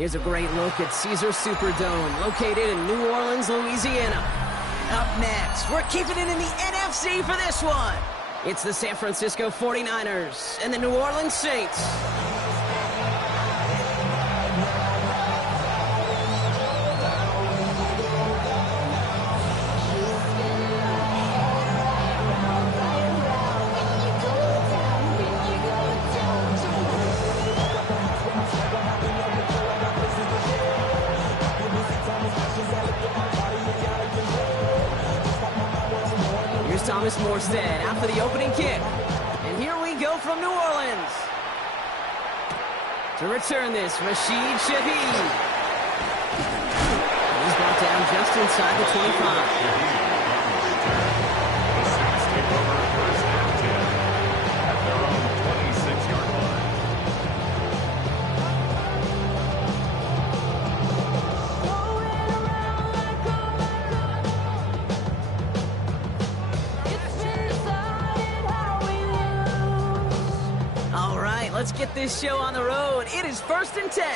Here's a great look at Caesar Superdome, located in New Orleans, Louisiana. Up next, we're keeping it in the NFC for this one. It's the San Francisco 49ers and the New Orleans Saints. Thomas Morstead out for the opening kick. And here we go from New Orleans. To return this, Rashid Shaheed. He's brought down just inside the 25. Let's get this show on the road. It is 1st and 10.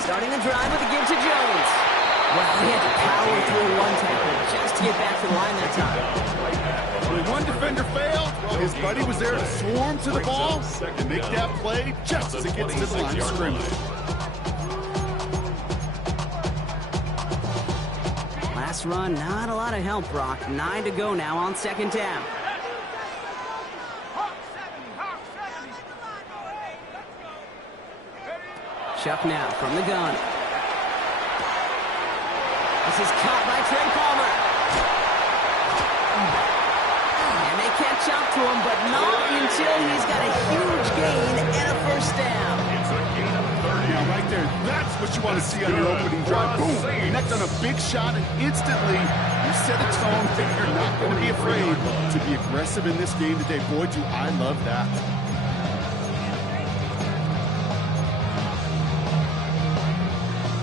Starting the drive with a give to Jones. Well, he had to power through one tackle just to get back to the line that time. When one defender failed, his buddy was there to swarm to the ball and make that play just as it gets to the line of scrimmage. Last run, not a lot of help, Brock. 9 to go now on 2nd down. Chuck now from the gun. This is caught by Trey Palmer. And they catch up to him, but not until he's got a huge gain and a 1st down. Yeah, right there. That's what you want to see on your opening drive. Boom! Connect on a big shot, and instantly you set a tone that you're not going to be afraid to be aggressive in this game today. Boy, do I love that.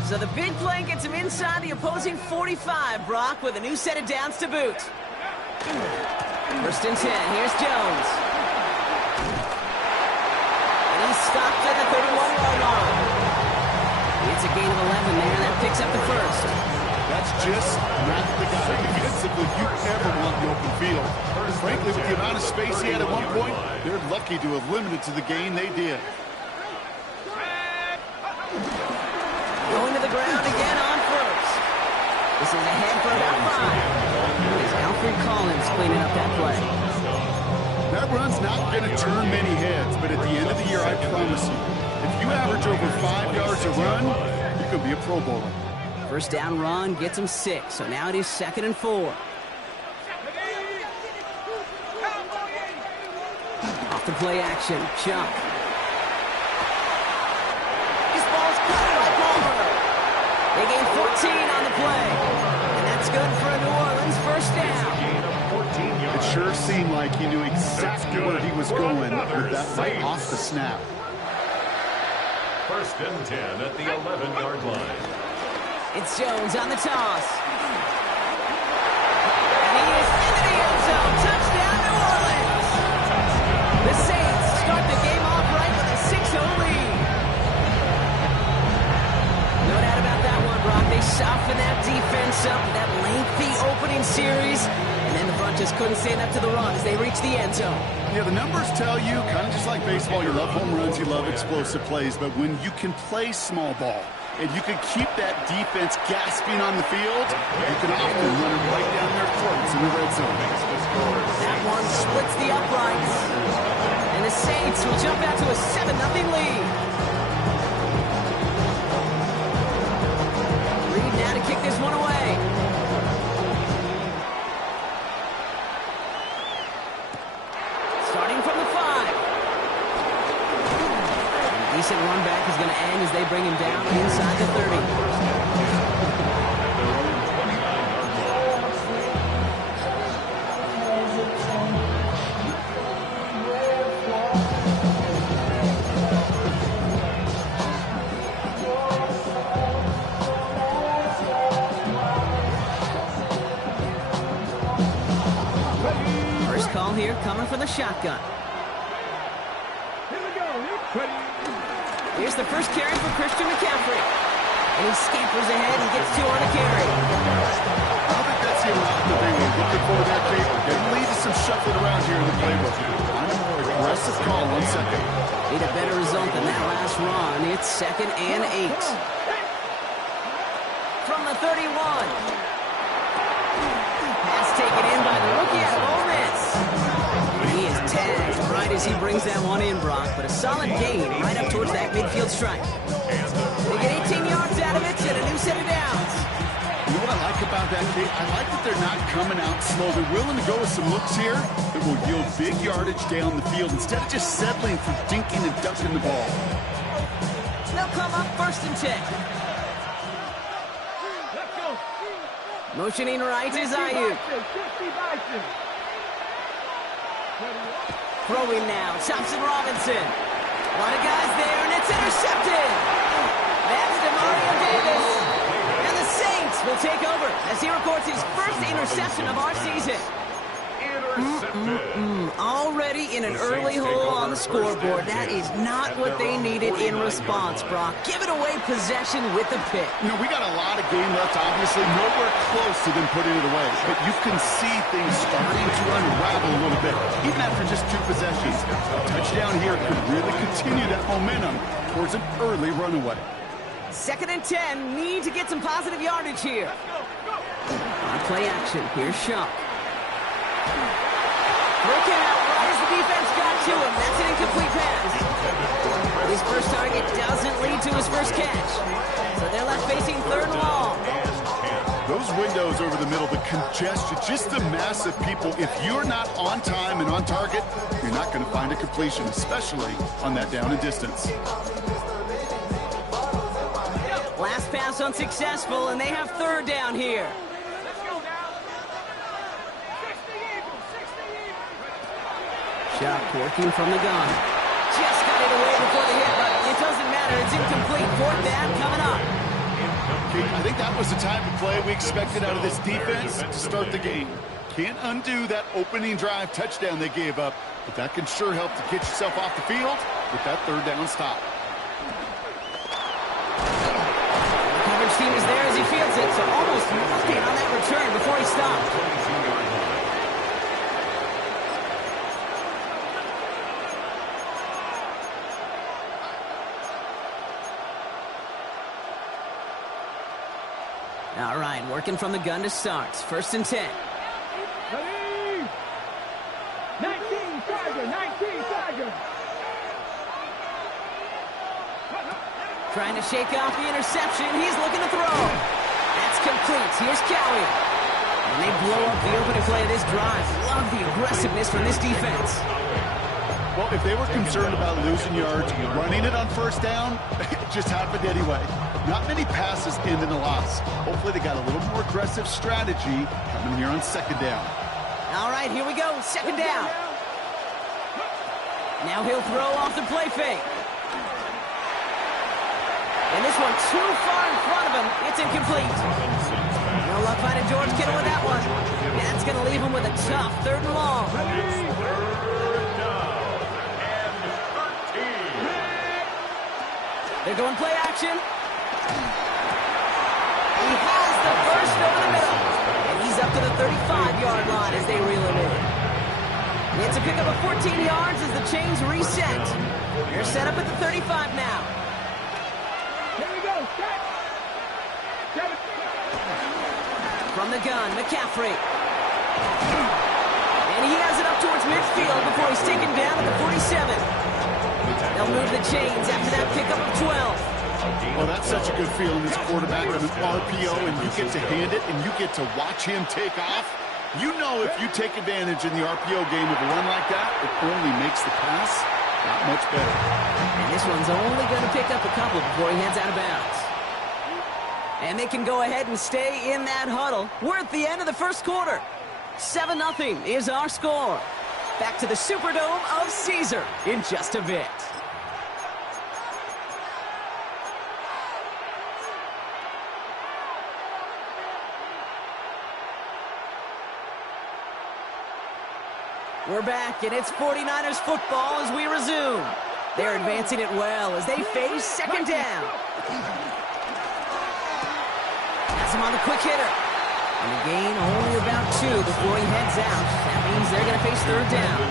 So the big play gets him inside the opposing 45, Brock, with a new set of downs to boot. 1st and 10. Here's Jones. And he's stopped at the 31-yard line. It's a gain of 11 there. That picks up the 1st. That's just not the guy defensively you ever want in the open field. Frankly, with the amount of space he had at one point, they're lucky to have limited to the gain they did. Going to the ground again on 1st. This is ahead for about 5. It's Alfred Collins cleaning up that play. That run's not going to turn many heads, but at the end of the year, I promise you, if you average over 5 yards a run, you could be a Pro Bowler. 1st down run gets him 6, so now it is 2nd and 4. Off the play action, Chuck. This ball's caught by Palmer. They gain 14 on the play, and that's good for a New Orleans 1st down. It sure seemed like he knew exactly where he was going with that right off the snap. 1st and 10 at the 11-yard line. It's Jones on the toss. And he is into the end zone. Touchdown, New Orleans. The Saints start the game off right with a 6-0 lead. No doubt about that one, Brock. They softened that defense up with that lengthy opening series. And then the front just couldn't stand up to the run as they reached the end zone. Yeah, the numbers tell you, kind of just like baseball, you love home runs, you love explosive plays, but when you can play small ball and you can keep that defense gasping on the field, you can often run it right down their throats in the red zone. That one splits the uprights, and the Saints will jump out to a 7-0 lead. Reed now to kick this one away. Starting from the 5. Decent run back is going to end as they bring him down inside the 30. First call here coming from the shotgun. Here's the first carry for Christian McCaffrey. And he scampers ahead and gets 2 on a carry. I don't think that's the amount that they were looking for that big. They lead to some shuffling around here in the playbook. I'm a more aggressive call on second. Need a better result than that last run. It's 2nd and 8. From the 31. Pass taken in by the rookie out of Ole Miss. And he is tagged right as he brings that one in, Brock. But a solid gain right up towards that midfield strike. They get 18 yards out of it and a new set of downs. You know what I like about that, Kate? I like that they're not coming out slow. They're willing to go with some looks here that will yield big yardage down the field instead of just settling for dinking and ducking the ball. They'll come up 1st and 10. Motioning right is Ayuk. Throwing now, Thompson Robinson. A lot of guys there, and it's intercepted. That's DeMario Davis. And the Saints will take over as he records his first interception of our season. Already in an early hole on the scoreboard. That is not what they needed in response, Brock. Giving away possession with the pick. You know, we got a lot of game left, obviously. Nowhere close to them putting it away. But you can see things starting to unravel a little bit, even after just 2 possessions. A touchdown here could really continue that momentum towards an early runaway. 2nd and 10. Need to get some positive yardage here. On play action, here's Shuck. Broken out right as the defense got to him. That's an incomplete pass. His first target doesn't lead to his first catch. So they're left facing 3rd and long. Those windows over the middle, the congestion, just the mass of people. If you're not on time and on target, you're not going to find a completion, especially on that down and distance. Last pass unsuccessful, and they have 3rd down here. Shuck working from the gun. Just got it away before the hit, but it doesn't matter. It's incomplete. 4th down coming up. I think that was the type of play we expected out of this defense to start the game. Can't undo that opening drive touchdown they gave up, but that can sure help to get yourself off the field with that 3rd down stop. The coverage team is there as he fields it, so almost nothing on that return before he stopped. All right, working from the gun to start. 1st and 10. 19 Tiger. Trying to shake off the interception. He's looking to throw. That's complete. Here's Cowie. And they blow up the opening play of this drive. Love the aggressiveness from this defense. Well, if they were concerned about losing yards, running it on 1st down, it just happened anyway. Not many passes end in a loss. Hopefully they got a little more aggressive strategy coming here on 2nd down. All right, here we go. 2nd down. Now he'll throw off the play fake. And this one too far in front of him. It's incomplete. No luck finding George Kittle with that one. And that's going to leave him with a tough 3rd and long. They're going play action. He has the first over the middle. And he's up to the 35-yard line as they reel him in. It's a pickup of 14 yards as the chains reset. They're set up at the 35 now. Here we go. From the gun, McCaffrey. And he has it up towards midfield before he's taken down at the 47. They'll move the chains after that pickup of 12. Well, that's such a good feeling as quarterback on an RPO, and you get to hand it, and you get to watch him take off. You know if you take advantage in the RPO game of a run like that, it only makes the pass that much better. And this one's only going to pick up a couple before he heads out of bounds. And they can go ahead and stay in that huddle. We're at the end of the 1st quarter. 7-0 is our score. Back to the Superdome of Caesar in just a bit. We're back, and it's 49ers football as we resume. They're advancing it well as they face second down. Has him on the quick hitter. And a gain only about 2 before he heads out. That means they're going to face third down.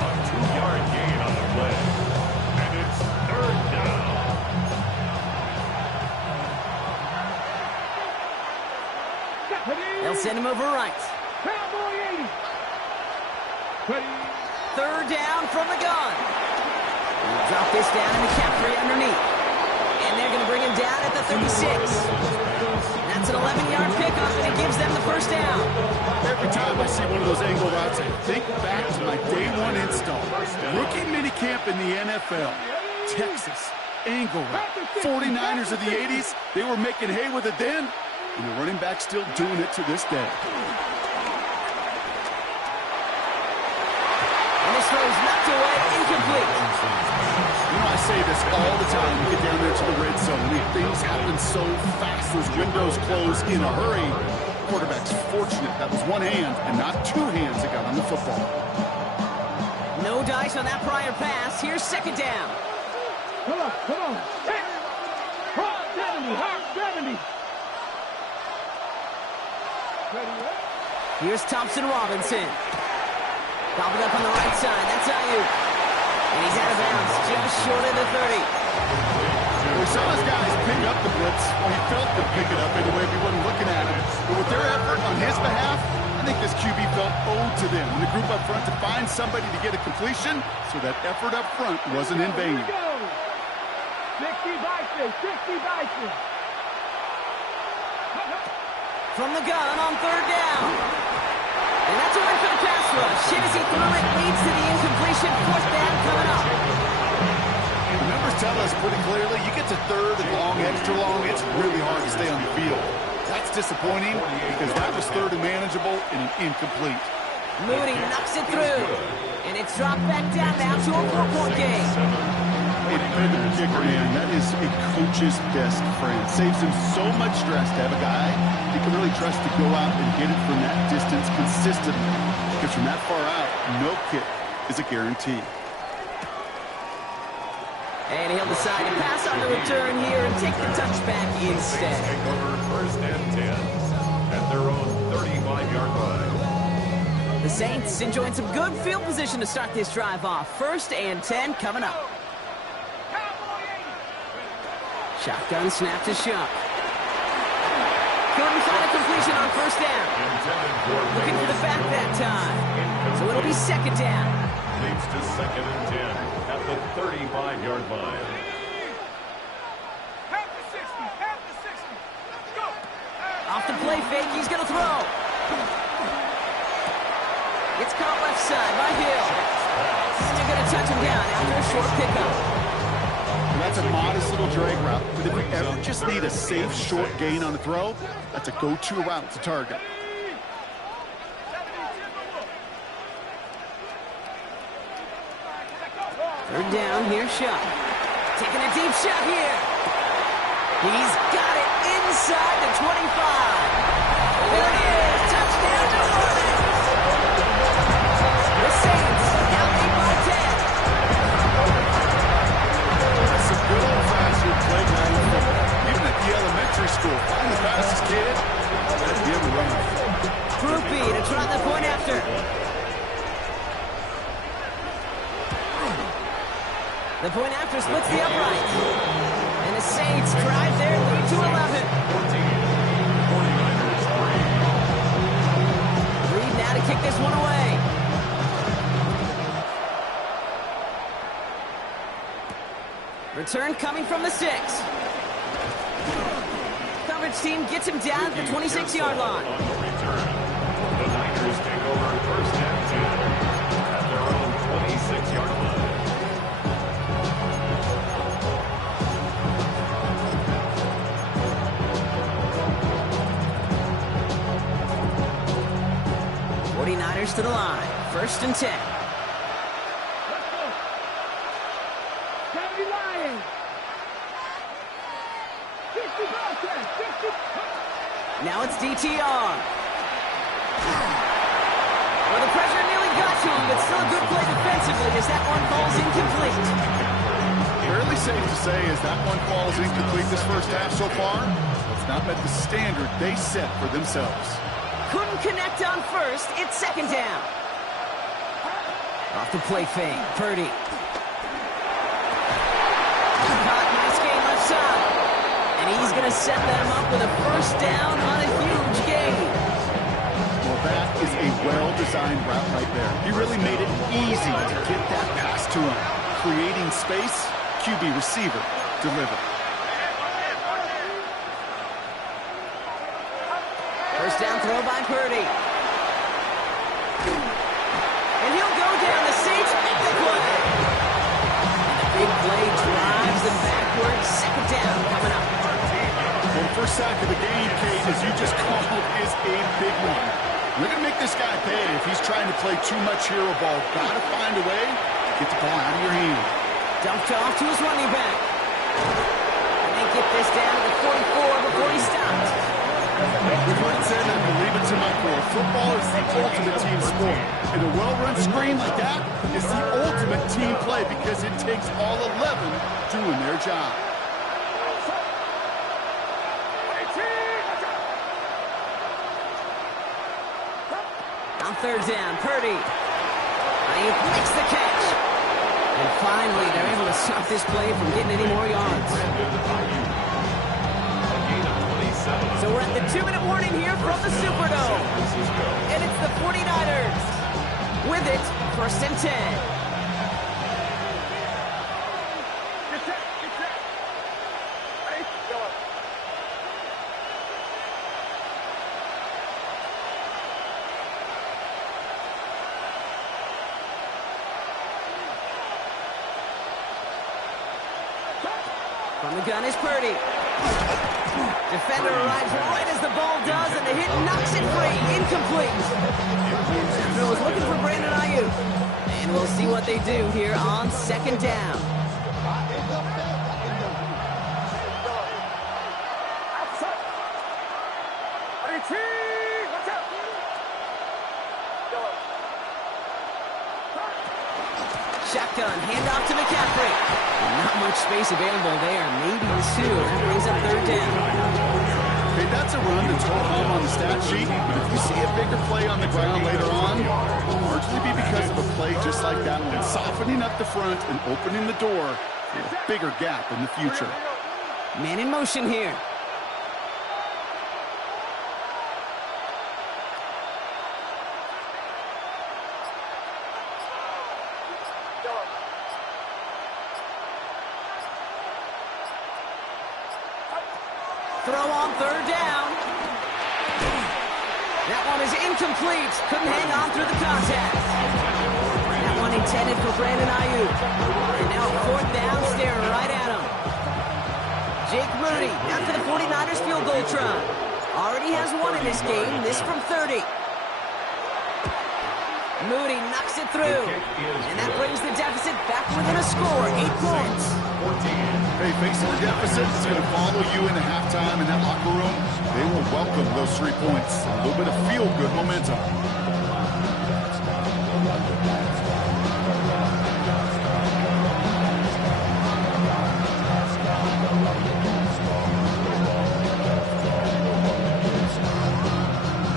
A 2-yard gain on the play. And it's third down. They'll send him over right. Cowboy 80. Third down from the gun. We'll drop this down to McCaffrey underneath. And they're going to bring him down at the 36. That's an 11-yard pickup, and it gives them the first down. Every time I see one of those angle routes, I think back to my day one install. Rookie minicamp in the NFL. Texas, angle route. 49ers of the 80s, they were making hay with it then, and the running back still doing it to this day. And this throw is knocked away, incomplete. You know, I say this all the time. You get down there to the red zone. Things happen so fast. Those windows close in a hurry. Quarterback's fortunate. That was one hand and not 2 hands that got on the football. No dice on that prior pass. Here's second down. Come on. Hard 70. Here's Thompson Robinson. Gobbled up on the right side. That's Ayuk. And he's out of bounds, just short of the 30. We saw his guys pick up the blitz. Well, he felt them pick it up anyway if he wasn't looking at it. But with their effort on his behalf, I think this QB felt owed to them. And the group up front to find somebody to get a completion, so that effort up front wasn't in vain. 60 Bison. From the gun on third down. And that's a win for the pass rush. Shit as he threw it leads to the incompletion. Fourth down coming up. The numbers tell us pretty clearly, you get to third and long, extra long, it's really hard to stay on the field. That's disappointing because that was third and manageable and an incomplete. Mooney knocks it through. And it's dropped back down now to a 4-point game. Hey, defender, kicker, man, that is a coach's best friend. Saves him so much stress to have a guy he can really trust to go out and get it from that distance consistently. Because from that far out, no kick is a guarantee. And he'll decide to pass on the return here and take the touchback instead. Take over first and 10 at their own 35-yard line. The Saints enjoying some good field position to start this drive off. First and 10 coming up. Shotgun snap to Shuck. Couldn't find a completion on first down. Looking for the back that time. So it'll be second down. Leads to second and 10 at the 35-yard line. Off the play fake, he's going to throw. It's caught left side by Hill. Still going to touch him down after a short pickup. That's a modest little drag route, but if you ever just need a safe, short gain on the throw, that's a go-to route to target. Third down, here's Shuck. Taking a deep shot here. He's got it inside the 25. There it is, touchdown New Orleans. The Saints now lead by 10. That's some good old-fashioned playground football. Even at the elementary school, find the fastest kid, let him run. Groupie to try the point after. The point after splits the upright. And the Saints drive their lead to 11. 49ers 3. Reed now to kick this one away. Return coming from the 6. Coverage team gets him down at the 26-yard line. On the return, the Niners take over first and 10 at their own 26-yard line. Niners to the line. First and 10. Let's go. 70 Lions. 60 Bobcats. 60. Now it's DTR. Well, the pressure nearly got to him, but still a good play defensively as that one falls incomplete. safe to say as that one falls incomplete this first half so far, it's not met the standard they set for themselves. Couldn't connect on first. It's second down. Off the play fake. Purdy. Caught. Nice game left side. And he's going to set them up with a first down on a huge gain. Well, that is a well-designed route right there. He really made it easy to get that pass to him. Creating space, QB receiver, deliver. First down throw by Purdy. And he'll go down. The Saints make the play. Big play drives them backwards. Second down coming up. Well, the first sack of the game, Kate, as you just called, is a big one. We're going to make this guy pay if he's trying to play too much hero ball. Got to find a way to get the ball out of your hand. Dumped off to his running back. And they get this down to the 44 before he stopped. With what it said, I believe it to my core. Football is the ultimate team sport. And a well-run screen like that is the ultimate team play because it takes all 11 doing their job. On third down, Purdy. He makes the catch. And finally, they're able to stop this play from getting any more yards. So we're at the 2-minute warning here from the Superdome. And it's the 49ers. With it, first and 10. From the gun is Purdy. Defender arrives right as the ball does, and the hit knocks it free. Incomplete. Defender was looking for Brandon Ayuk. And we'll see what they do here on second down. Shotgun, handoff to McCaffrey. Not much space available there. Maybe two. That brings up third down. Okay, that's a run that's home on the stat sheet, but if you see a bigger play on the ground later on, it'll largely be because of a play just like that one, softening up the front and opening the door for a bigger gap in the future. Man in motion here. Throw on third down. That one is incomplete. Couldn't hang on through the contact. That one intended for Brandon Ayuk. And now fourth down, staring right at him. Jake Moody after the 49ers field goal try. Already has one in this game. This from 30. Moody knocks it through. And that brings the deficit back within a score. 8 points. Hey, facing the deficit, it's going to follow you into halftime in that locker room. They will welcome those 3 points. A little bit of feel-good momentum.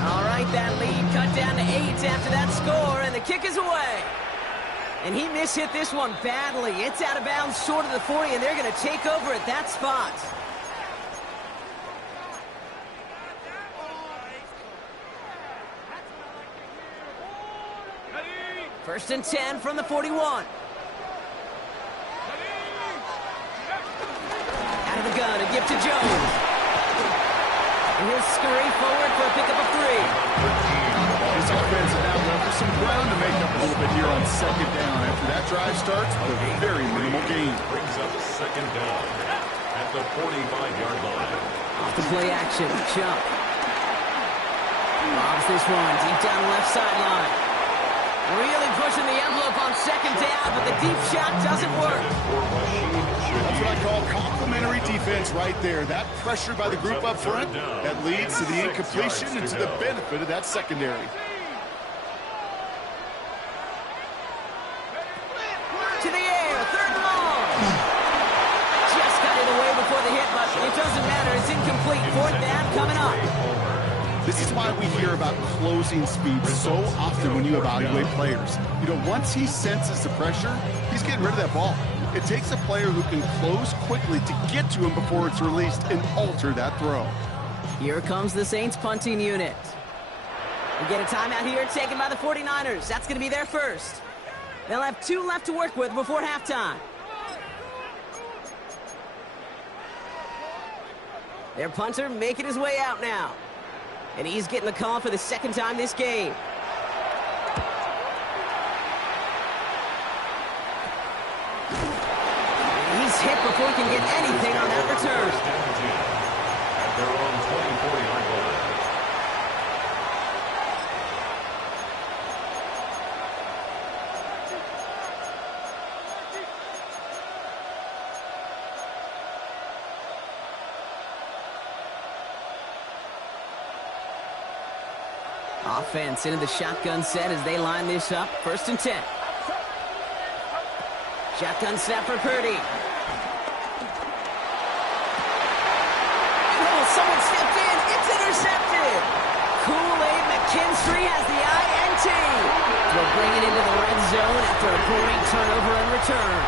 All right, that lead cut down to 8 after that score, and the kick is away. And he mishit this one badly. It's out of bounds short of the 40, and they're going to take over at that spot. First and 10 from the 41. Out of the gun, a gift to Jones. And he'll scurry forward for a pickup of 3. This offense is now left with some ground to make up a little bit here on second down. After that drive starts with a very minimal gain. Brings up second down at the 45-yard line. Off the play action, jump. Lobs this one deep down the left sideline. Really pushing the envelope on second down, but the deep shot doesn't work. That's what I call complimentary defense right there. That pressure by the group up front, that leads to the incompletion and to the benefit of that secondary. To the air, third and long. center. It's incomplete. Fourth down coming up. This is why we hear about closing speed so often when you evaluate players. You know, once he senses the pressure, he's getting rid of that ball. It takes a player who can close quickly to get to him before it's released and alter that throw. Here comes the Saints punting unit. We get a timeout here taken by the 49ers. That's going to be their first. They'll have 2 left to work with before halftime. Their punter making his way out now. And he's getting the call for the second time this game. And he's hit before he can get anything on that return. At their own 24-yard line. Offense into the shotgun set as they line this up. 1st and 10. Shotgun snap for Purdy. Oh, someone stepped in. It's intercepted. Kool-Aid McKinstry has the INT. We'll bring it into the red zone after a great turnover and return.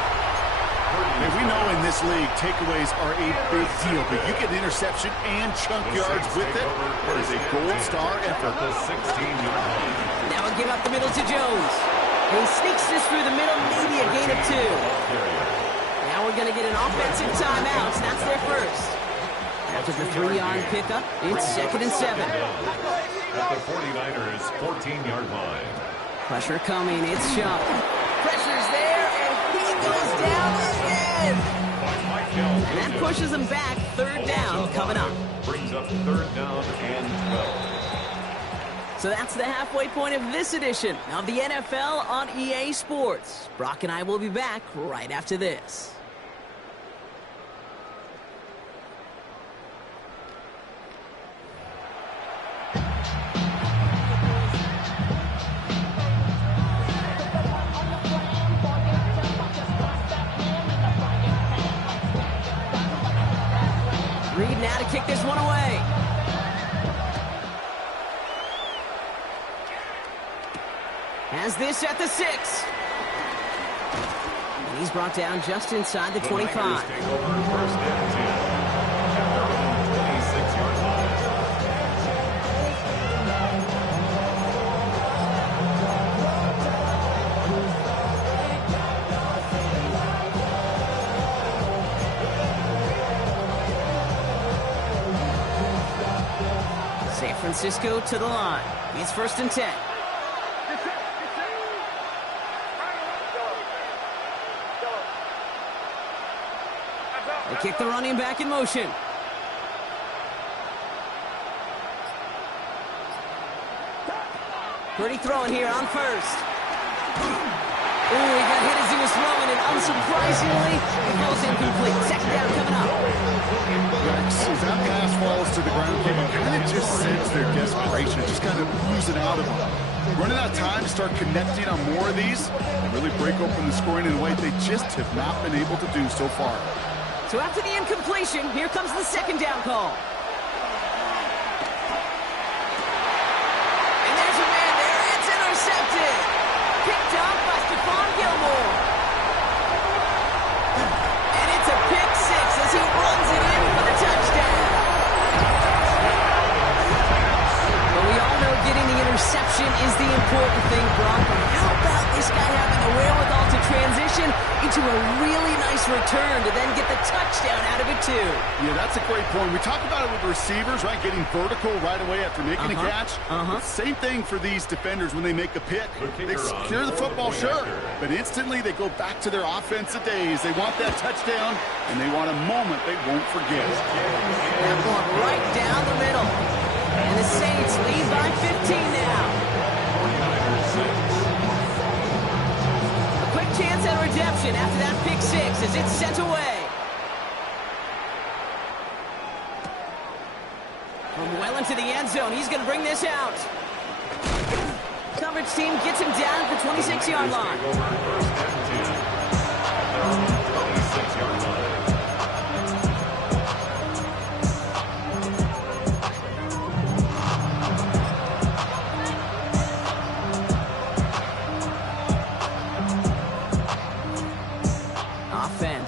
And we know in this league, takeaways are a big deal, but you get an interception and chunk yards with it. That is a gold star effort. The 16-yard line. Now we'll give up the middle to Jones. He sneaks this through the middle, maybe a gain of 2. Now we're going to get an offensive timeout. That's their first. After the 3-yard pickup, it's 2nd and 7. At the 49ers' 14-yard line. Pressure coming. It's Chubb. Pressure's there, and he goes down again. And that pushes him back. 3rd down coming up. Brings up 3rd down and 12. So that's the halfway point of this edition of the NFL on EA Sports. Brock and I will be back right after this. Reed now to kick this one away. Has this at the 6. And he's brought down just inside the 25. Take over 1st and 10. At their own 26-yard line. San Francisco to the line. It's 1st and 10. They kick the running back in motion. Pretty throwing here on 1st. Ooh, he got hit as he was throwing, and unsurprisingly, he goes incomplete. 2nd down coming up. As that pass falls to the ground, you can kind of just sense their desperation, just kind of oozing out of them. Running out of time to start connecting on more of these and really break open the scoring in a way they just have not been able to do so far. So after the incompletion, here comes the 2nd down call. And there's a man there. It's intercepted. Picked up by Stephon Gilmore. And it's a pick 6 as he runs it in for the touchdown. But we all know getting the interception is the important thing, Brock. How about this guy having the wherewithal to transition into a really nice return to then get the touchdown out of it, too? Yeah, that's a great point. We talk about it with receivers, right? Getting vertical right away after making a catch. Same thing for these defenders when they make a pick. They secure the football, sure, but instantly they go back to their offensive days. They want that touchdown, and they want a moment they won't forget. That one right down the middle. And the Saints lead by 15 now. A quick chance at redemption after that pick 6 as it's sent away. From well into the end zone, he's going to bring this out. Coverage team gets him down at the 26-yard line.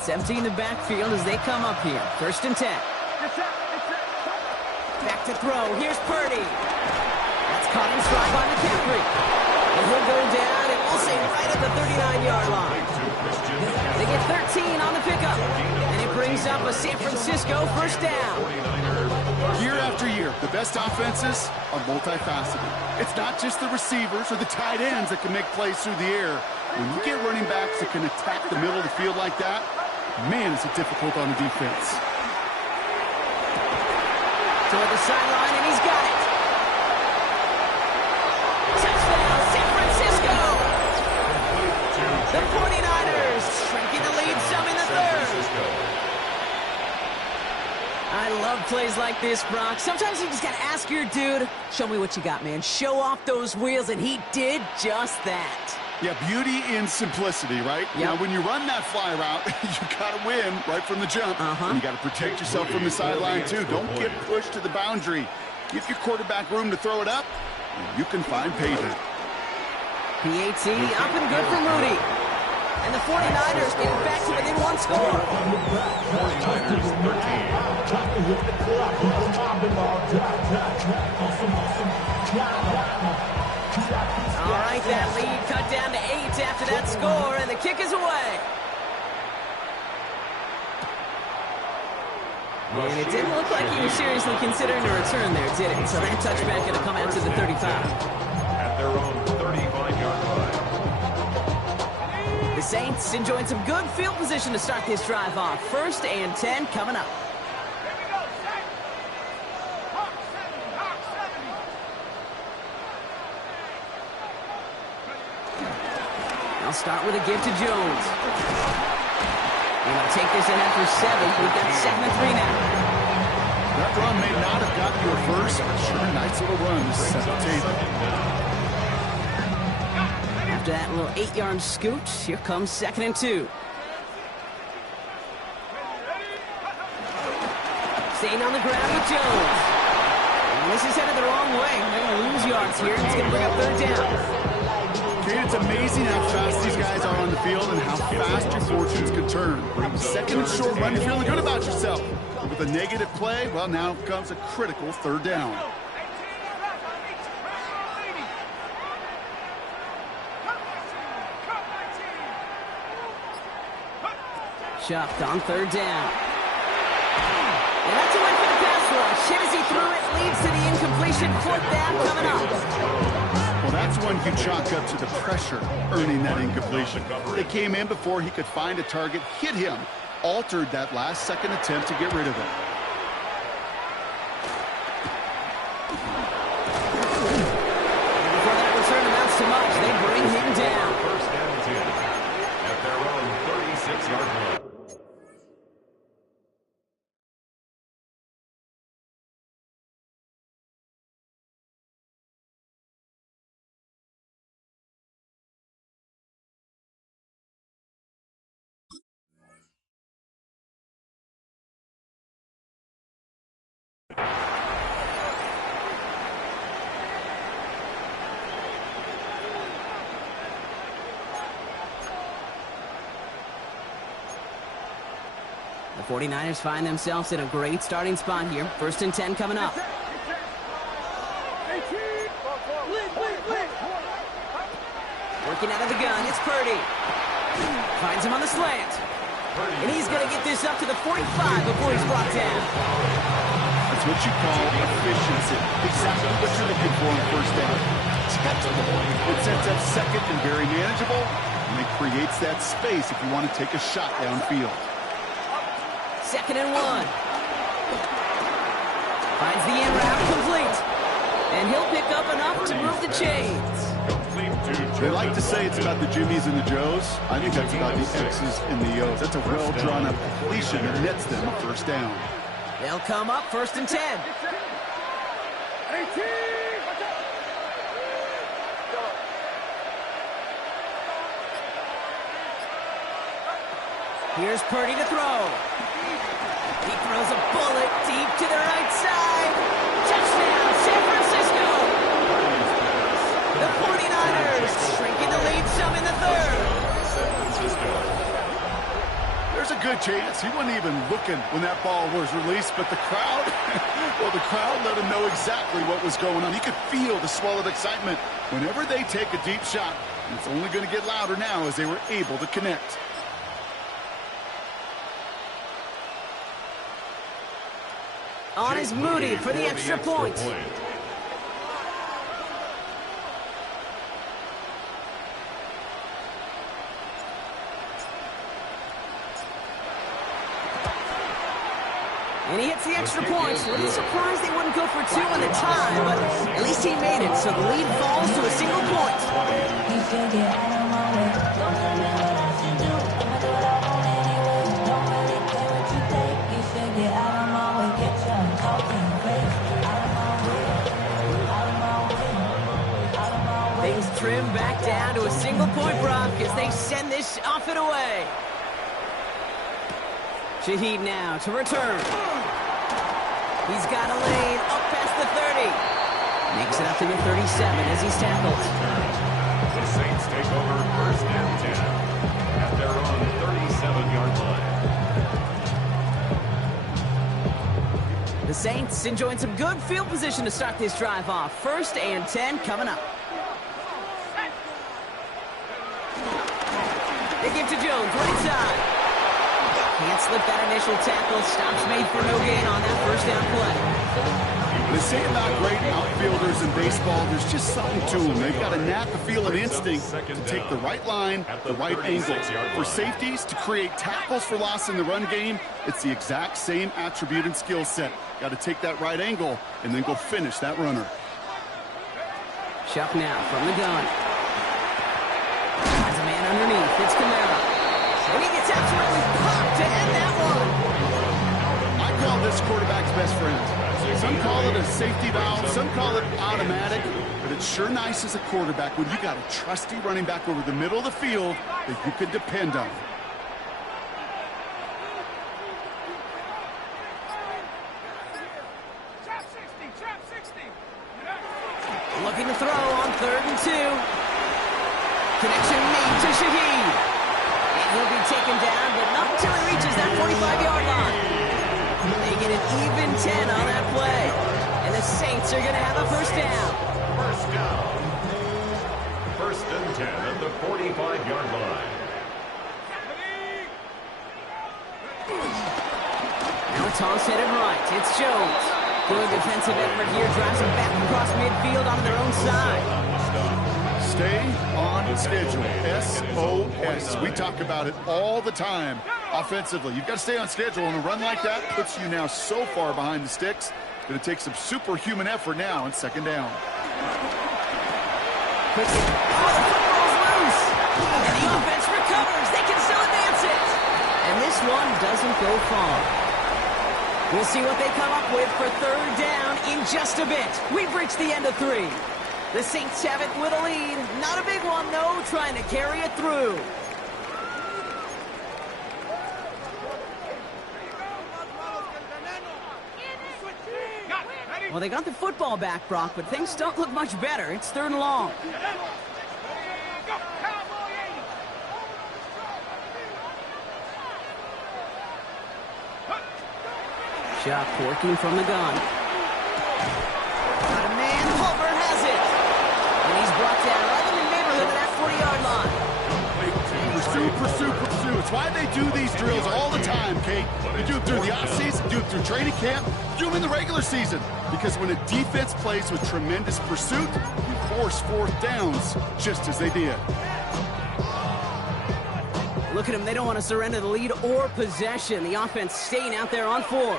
It's empty in the backfield as they come up here. 1st and 10. Back to throw. Here's Purdy. That's caught in stride by McCaffrey. And he'll go down, and we'll say right at the 39-yard line. They get 13 on the pickup. And it brings up a San Francisco 1st down. Year after year, the best offenses are multifaceted. It's not just the receivers or the tight ends that can make plays through the air. When you get running backs that can attack the middle of the field like that, man, is it difficult on the defense. Toward the sideline, and he's got it. Touchdown, San Francisco! The 49ers shrinking the lead some in the 3rd. I love plays like this, Brock. Sometimes you just got to ask your dude, show me what you got, man. Show off those wheels, and he did just that. Yeah, beauty in simplicity, right? Yep. Now, when you run that fly route, you got to win right from the jump. And you got to protect yourself from the sideline, too. Don't get pushed to the boundary. Give your quarterback room to throw it up, and you can find paydirt. PAT up and good for Moody. And the 49ers getting back to within 1 score. 49ers 13. All right, that lead cut down to 8 after that score, and the kick is away. And it didn't look like he was seriously considering a return there, did it? So that touchback going to come out to the 35. At their own 35-yard line. The Saints enjoying some good field position to start this drive off. 1st and 10 coming up. I'll start with a give to Jones. And he'll take this in after 7. We've got 2nd and 3 now. That run may not have got you a first, but sure, nice little run to set the table. After that little 8-yard scoot, here comes 2nd and 2. Staying on the ground with Jones. And this is headed the wrong way. They're going to lose yards here. It's going to bring up 3rd down. It's amazing how fast these guys are on the field and how fast your fortunes can turn. 2nd and short run, you're feeling good about yourself. With a negative play, well, now comes a critical 3rd down. Chucked on 3rd down. And that's a win for the pass rush. Hit as he threw it, leads to the incompletion. 4th down coming up. Well, that's one you chalk up to the pressure, earning that incompletion. They came in before he could find a target, hit him, altered that last second attempt to get rid of it. And before that return amounts to much, they bring him down. 1st and 10. At their own 36-yard line. The 49ers find themselves in a great starting spot here. 1st and 10 coming up. Working out of the gun, it's Purdy. Finds him on the slant. And he's going to get this up to the 45 before he's brought down. That's what you call efficiency. Exactly what you're looking for on 1st down. It sets up 2nd and very manageable, and it creates that space if you want to take a shot downfield. 2nd and 1. Finds the in route complete. And he'll pick up enough to move the chains. They like to say it's about the Jimmies and the Joes. I think that's about the X's and the O's. That's a well-drawn-up completion that nets them a 1st down. They'll come up 1st and 10. Here's Purdy to throw. He throws a bullet deep to the right side. Touchdown, San Francisco. The 49ers shrinking the lead some in the 3rd. There's a good chance. He wasn't even looking when that ball was released, but the crowd, well, the crowd let him know exactly what was going on. You could feel the swell of excitement whenever they take a deep shot. And it's only going to get louder now as they were able to connect. On is Moody for the extra point. And he hits the extra point. A little surprised they wouldn't go for two in the time, but at least he made it, so the lead falls to a single point. Things trim back down to a single point, Brock, as they send this off and away. Shaheed now to return. He's got a lane up past the 30. Makes it up to the 37 as he's tackled. The Saints take over first and 10 at their own 37-yard line. The Saints enjoying some good field position to start this drive off. First and 10 coming up. They give to Jones, right side. Can't slip that initial tackle. Stops made for no gain on that first down play. They say about great outfielders in baseball, there's just something to them. They've got a knack, a feel, and instinct to take the right line, the right angle. For safeties, to create tackles for loss in the run game, it's the exact same attribute and skill set. Got to take that right angle and then go finish that runner. Shuck now from the gun. Has a man underneath. It's Kamara. And he gets absolutely popped to end that one. I call this quarterback's best friend. Some call it a safety valve, some call it automatic, but it's sure nice as a quarterback when you got a trusty running back over the middle of the field that you can depend on. Looking to throw on 3rd and 2. Connection made to Shaheed. And he'll be taken down, but not until he reaches that 45-yard line. They get an even 10 on that play. And the Saints are going to have a first down. First down. First and 10 at the 45-yard line. Now a toss headed right. It's Jones. Good defensive effort here. Drives him back across midfield on their own side. Stay on schedule. S-O-S. We talk about it all the time offensively. You've got to stay on schedule, and a run like that puts you now so far behind the sticks. It's going to take some superhuman effort now on second down. Oh, the football's loose. And the offense recovers. They can still advance it. And this one doesn't go far. We'll see what they come up with for 3rd down in just a bit. We've reached the end of 3. The Saints have it with a lead. Not a big one, though, trying to carry it through. Well, they got the football back, Brock, but things don't look much better. It's 3rd and long. Shot working from the gun. Got a man. Pulver has it. And he's brought down right in the neighborhood of that 40-yard line. Pursue, pursue, pursue. It's why they do these drills all the time, Kate. You do it through the offseason, do it through training camp, do them in the regular season. Because when a defense plays with tremendous pursuit, you force 4th downs just as they did. Look at them. They don't want to surrender the lead or possession. The offense staying out there on 4.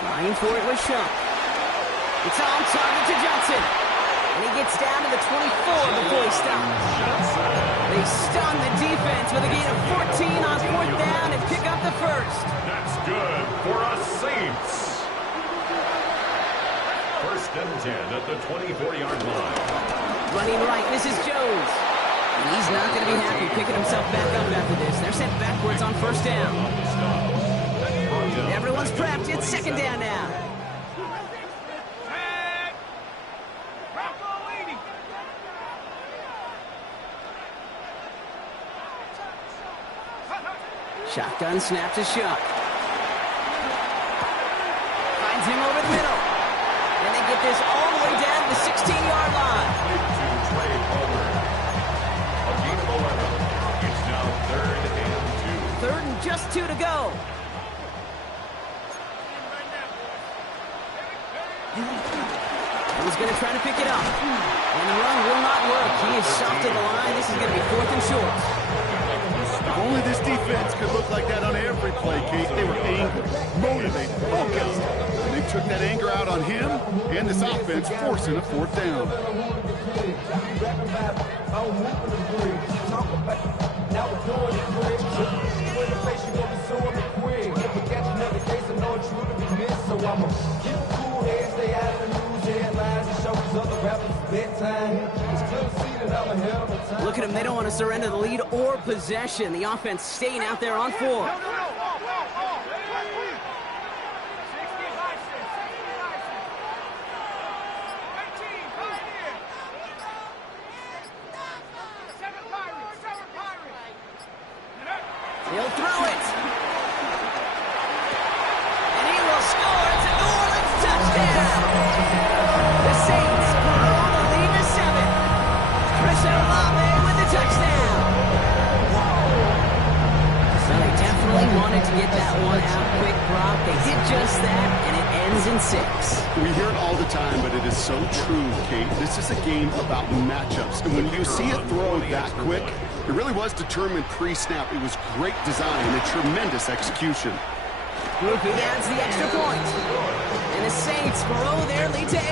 Flying for it was Shuck. It's on target to Johnson. And he gets down to the 24 before he stops. They stun the defense with a gain of 14 on 4th down and pick up the first. That's good for us Saints. First and 10 at the 24-yard line. Running right, this is Jones. And he's not going to be happy picking himself back up after this. They're sent backwards on 1st down. Everyone's prepped. It's 2nd down now. Shotgun snap to Shock. Finds him over the middle. And they get this all the way down to the 16-yard line. A gain of 11. It's now 3rd and 2. 3rd and just 2 to go. He's going to try to pick it up. And the run will not work. He is stopped at the line. This is going to be 4th and short. If only this defense could look like that on every play, Kate. They were angry, motivated, focused. And they took that anger out on him and this offense, forcing a 4th down. Look at them. They don't want to surrender the lead or possession. The offense staying out there on 4. He'll throw it. And he will score. It's a New Orleans touchdown. The Saints grow the lead to 7. Chris Olave with the touchdown. So they definitely wanted to get that one out quick, Brock. They did just that, and it ends in 6. We hear it all the time, but it is so true, Kate. This is a game about matchups. And when you see it throw that quick, it really was determined pre-snap. It was great design and a tremendous execution. Groupie adds the extra point. And the Saints grow their lead to 8.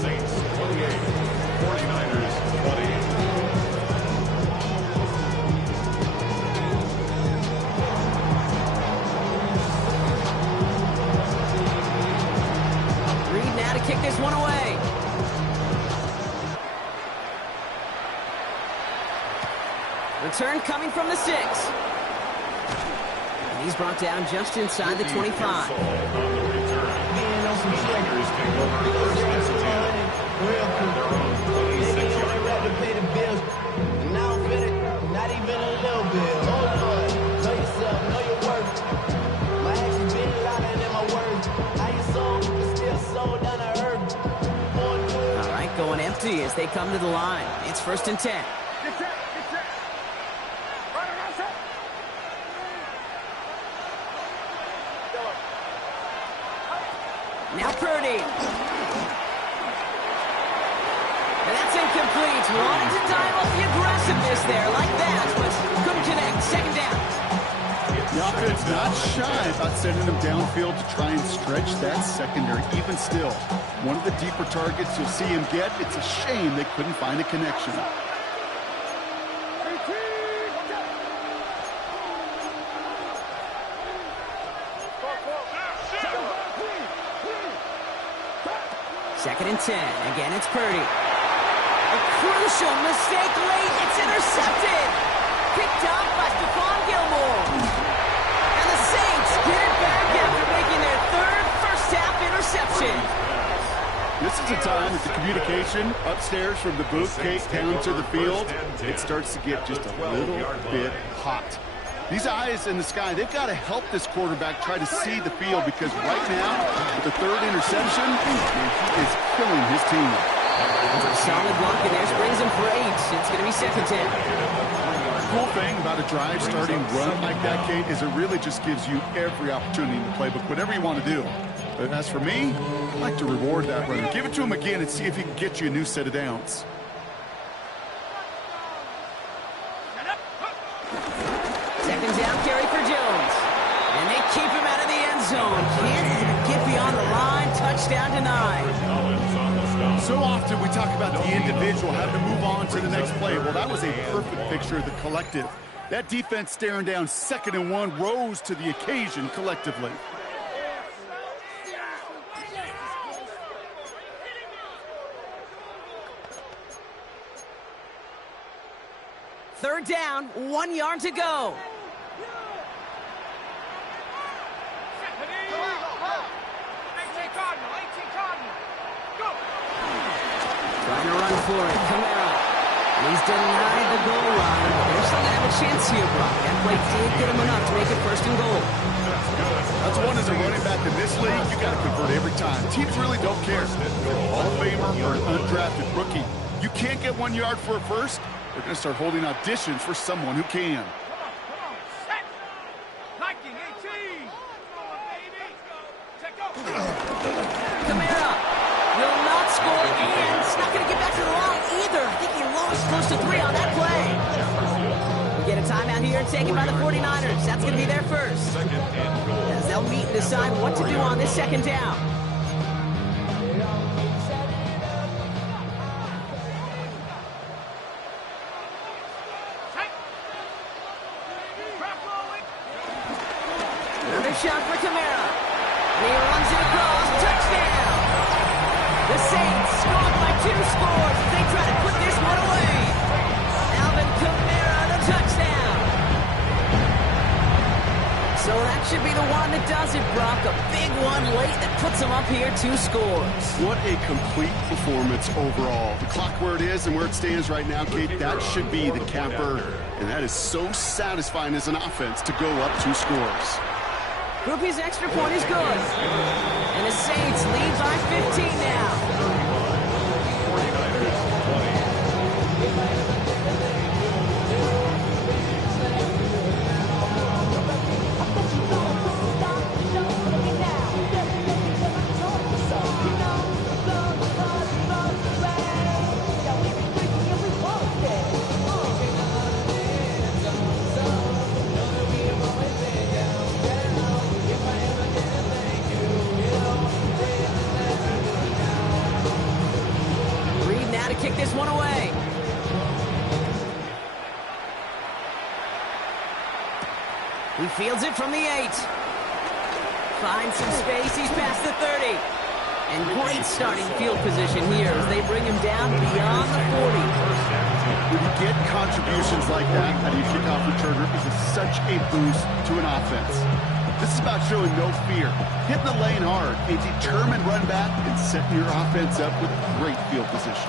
Saints 28. 49ers 20. Reed now to kick this one away. Return coming from the 6. And he's brought down just inside the 25. All right, going empty as they come to the line. It's 1st and 10. Now Purdy. And that's incomplete. Wanted to dive off the aggressiveness there like that, but couldn't connect. 2nd down. The offense not shy about sending them downfield to try and stretch that secondary. Even still, one of the deeper targets you'll see him get. It's a shame they couldn't find a connection. Second and 10. Again, it's Purdy. A crucial mistake late. It's intercepted. Picked up by Stephon Gilmore. And the Saints get it back after making their 3rd first-half interception. This is a time that the communication upstairs from the booth, Kate, down to the field, it starts to get just a little bit hot. These eyes in the sky, they've got to help this quarterback try to see the field because right now, with the 3rd interception, he is killing his team. Solid block, and there brings him for 8. It's going to be 2nd 10. The cool thing about a drive starting run like that, Kate, is it really just gives you every opportunity in the playbook, whatever you want to do. But as for me, I like to reward that runner. Give it to him again and see if he can get you a new set of downs. Second down carry for Jones. And they keep him out of the end zone. Can't get beyond the line. Touchdown denied. So often we talk about the individual having to move on to the next play. Well, that was a perfect picture of the collective. That defense staring down 2nd and 1 rose to the occasion collectively. Third down, 1 yard to go. Trying to run for it, Kamara. He's denied the goal line. They're still going to have a chance here, Brock. That play did get him enough to make it first and goal. That's one as a running back in this league, you got to convert every time. Teams really don't care if you're a Hall of Famer or an undrafted rookie. You can't get 1 yard for a first, they're going to start holding auditions for someone who can. Come on, set. Nike 18. Come on, baby. Check out. Camara will not score, and it's not going to get back to the line either. I think he lost close to 3 on that play. We get a timeout here and taken by the 49ers. That's going to be their first. As they'll meet and decide what to do on this second down. Another shot for Camara. He runs it across. Touchdown. The Saints scored by 2 scores as they try to put this one away. Alvin Kamara, the touchdown. So that should be the one that does it, Brock. A big one late that puts them up here 2 scores. What a complete performance overall. The clock where it is and where it stands right now, Kate, that should be the capper. And that is so satisfying as an offense to go up 2 scores. Groupie's extra point is good. And the Saints lead by 15 now. Kick this one away. He fields it from the 8. Finds some space. He's past the 30. And great starting field position here as they bring him down beyond the 40. When you get contributions like that out of your kickoff returner, it's such a boost to an offense. This is about showing no fear, hitting the lane hard, a determined run back, and setting your offense up with great field position.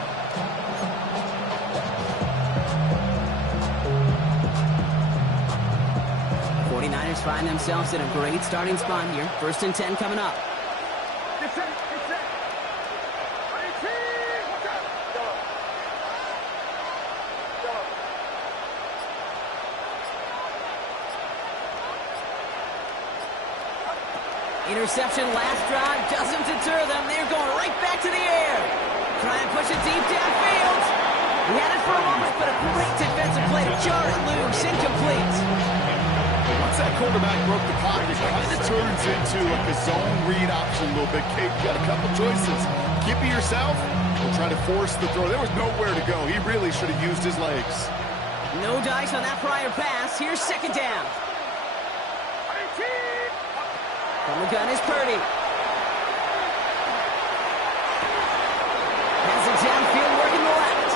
49ers find themselves in a great starting spot here. 1st and 10 coming up. Get set. Get set. 18. Watch out. Interception last drive doesn't deter them. They're going right back to the air. Try and push it deep downfield. He had it for a moment, but a great defensive play to jar it loose. Incomplete. Once that quarterback broke the pocket, it kind of turns into like a zone read option a little bit. Kate, you got a couple choices. Keep it yourself or try to force the throw. There was nowhere to go. He really should have used his legs. No dice on that prior pass. Here's 2nd down. 18. From the gun is Purdy. Has it downfield working the left.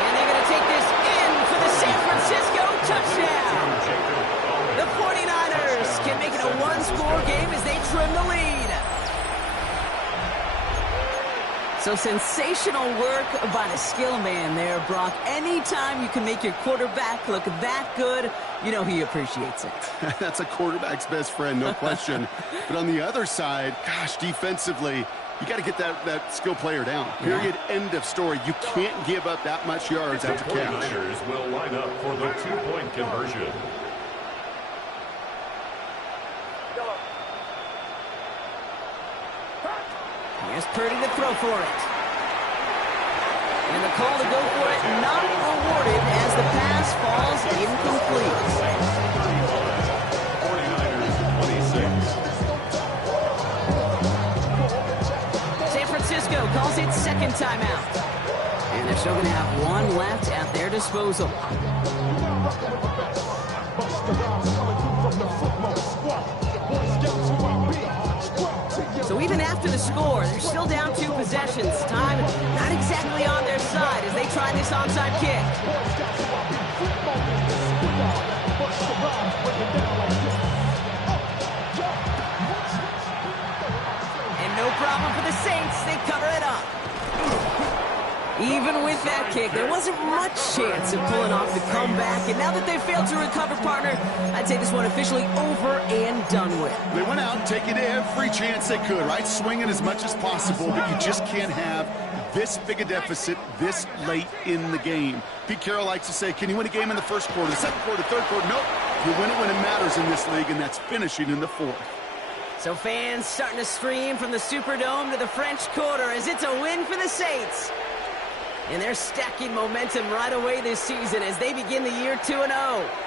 And they're going to take this in for the San Francisco touchdown. The 49ers can make it a 1-score game as they trim the lead. So sensational work by the skill man there, Brock. Anytime you can make your quarterback look that good, you know he appreciates it. That's a quarterback's best friend, no question. But on the other side, gosh, defensively, you got to get that skill player down. Period. End of story. You can't give up that much yards after catch. The 49ers will line up for the 2-point conversion. Here's Purdy to throw for it. And the call to go for it not rewarded as the pass falls incomplete. 49ers 26. San Francisco calls it 2nd timeout. And they're still going to have 1 left at their disposal. So even after the score, they're still down 2 possessions. Time not exactly on their side as they try this onside kick. And no problem for the Saints. They cover it up. Even with that kick, there wasn't much chance of pulling off the comeback. And now that they failed to recover, partner, I'd say this one officially over and done with. They went out taking every chance they could, right? Swinging as much as possible, but you just can't have this big a deficit this late in the game. Pete Carroll likes to say, can you win a game in the first quarter, the second quarter, third quarter? Nope. You win it when it matters in this league, and that's finishing in the fourth. So fans starting to stream from the Superdome to the French Quarter as it's a win for the Saints. And they're stacking momentum right away this season as they begin the year 2-0.